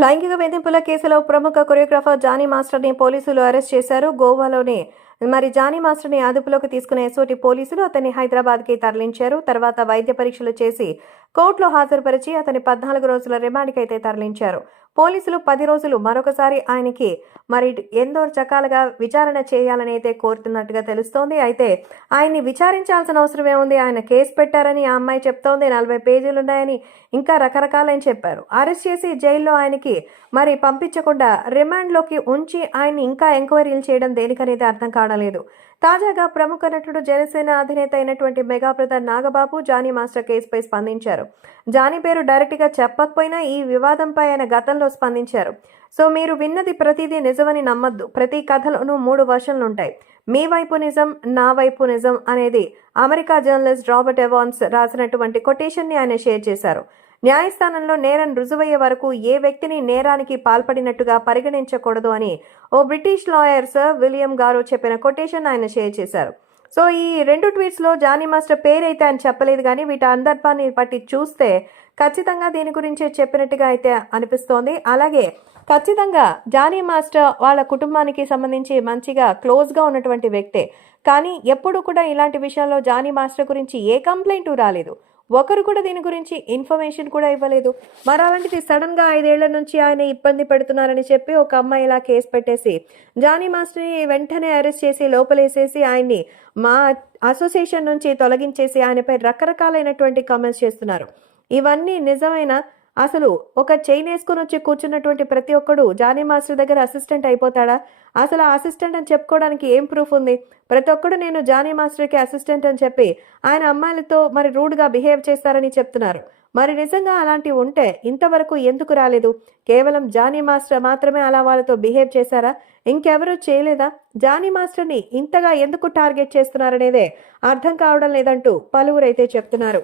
లైంగిక వేధింపుల కేసులో ప్రముఖ కొరియోగ్రాఫర్ జానీ మాస్టర్ని పోలీసులు అరెస్ట్ చేశారు. గోవాలోని మరి జానీ మాస్టర్ని అదుపులోకి తీసుకున్న ఎస్ఓటి పోలీసులు అతన్ని హైదరాబాద్కి తరలించారు. తర్వాత వైద్య పరీక్షలు చేసి కోర్టులో హాజరుపరిచి అతని పద్నాలుగు రోజుల రిమాండ్కి అయితే తరలించారు. పోలీసులు పది రోజులు మరొకసారి ఆయనకి మరి ఎందో చకాలుగా విచారణ చేయాలని అయితే కోరుతున్నట్టుగా తెలుస్తోంది. అయితే ఆయన్ని విచారించాల్సిన అవసరం ఏముంది? ఆయన కేసు పెట్టారని ఆ అమ్మాయి చెప్తోంది. నలభై పేజీలు ఉన్నాయని ఇంకా రకరకాలని చెప్పారు. అరెస్ట్ చేసి జైల్లో ఆయనకి మరి పంపించకుండా రిమాండ్లోకి ఉంచి ఆయన్ని ఇంకా ఎంక్వైరీలు చేయడం దేనికనేది అర్థం కావడం తాజాగా ప్రముఖ నటుడు జనసేన అధినేత అయినటువంటి మెగా నాగబాబు జానీ మాస్టర్ కేసుపై స్పందించారు. జానీ పేరు డైరెక్ట్గా చెప్పకపోయినా ఈ వివాదంపై ఆయన గతంలో స్పందించారు. సో మీరు విన్నది ప్రతిదీ నిజమని నమ్మద్దు. ప్రతి కథలోనూ మూడు వర్షన్లు ఉంటాయి. మీ వైపు నిజం నా వైపు నిజం అనేది అమెరికా జర్నలిస్ట్ రాబర్ట్ ఎవాన్స్ రాసినటువంటి కొటేషన్ని ఆయన షేర్ చేశారు. న్యాయస్థానంలో నేరం రుజువయ్యే వరకు ఏ వ్యక్తిని నేరానికి పాల్పడినట్టుగా పరిగణించకూడదు అని ఓ బ్రిటిష్ లాయర్ సర్ విలియం గారు చెప్పిన కొటేషన్ ఆయన షేర్ చేశారు. సో ఈ రెండు ట్వీట్స్లో జానీ మాస్టర్ పేరైతే ఆయన చెప్పలేదు కానీ వీటి అందర్భాన్ని బట్టి చూస్తే ఖచ్చితంగా దీని గురించే చెప్పినట్టుగా అయితే అనిపిస్తోంది. అలాగే ఖచ్చితంగా జానీ మాస్టర్ వాళ్ళ కుటుంబానికి సంబంధించి మంచిగా క్లోజ్గా ఉన్నటువంటి వ్యక్తే. కానీ ఎప్పుడు కూడా ఇలాంటి విషయాల్లో జానీ మాస్టర్ గురించి ఏ కంప్లైంట్ రాలేదు. ఒకరు కూడా దీని గురించి ఇన్ఫర్మేషన్ కూడా ఇవ్వలేదు. మరి అలాంటిది సడన్గా ఐదేళ్ళ నుంచి ఆయన ఇబ్బంది పెడుతున్నారని చెప్పి ఒక అమ్మాయి ఇలా కేసు పెట్టేసి జానీ మాస్టర్ని వెంటనే అరెస్ట్ చేసి లోపలేసేసి ఆయన్ని మా అసోసియేషన్ నుంచి తొలగించేసి ఆయనపై రకరకాలైనటువంటి కామెంట్స్ చేస్తున్నారు. ఇవన్నీ నిజమైన అసలు ఒక చైన్ వేసుకుని వచ్చి కూర్చున్నటువంటి ప్రతి ఒక్కడు జానీ మాస్టర్ దగ్గర అసిస్టెంట్ అయిపోతాడా? అసలు ఆ అసిస్టెంట్ అని చెప్పుకోవడానికి ఏం ప్రూఫ్ ఉంది? ప్రతి ఒక్కడు నేను జానీ మాస్టర్కి అసిస్టెంట్ అని చెప్పి ఆయన అమ్మాయిలతో మరి రూడ్గా బిహేవ్ చేస్తారని చెప్తున్నారు. మరి నిజంగా అలాంటివి ఉంటే ఇంతవరకు ఎందుకు రాలేదు? కేవలం జానీ మాస్టర్ మాత్రమే అలా వాళ్ళతో బిహేవ్ చేశారా? ఇంకెవరూ చేయలేదా? జానీ మాస్టర్ని ఇంతగా ఎందుకు టార్గెట్ చేస్తున్నారనేదే అర్థం కావడం లేదంటూ పలువురైతే చెప్తున్నారు.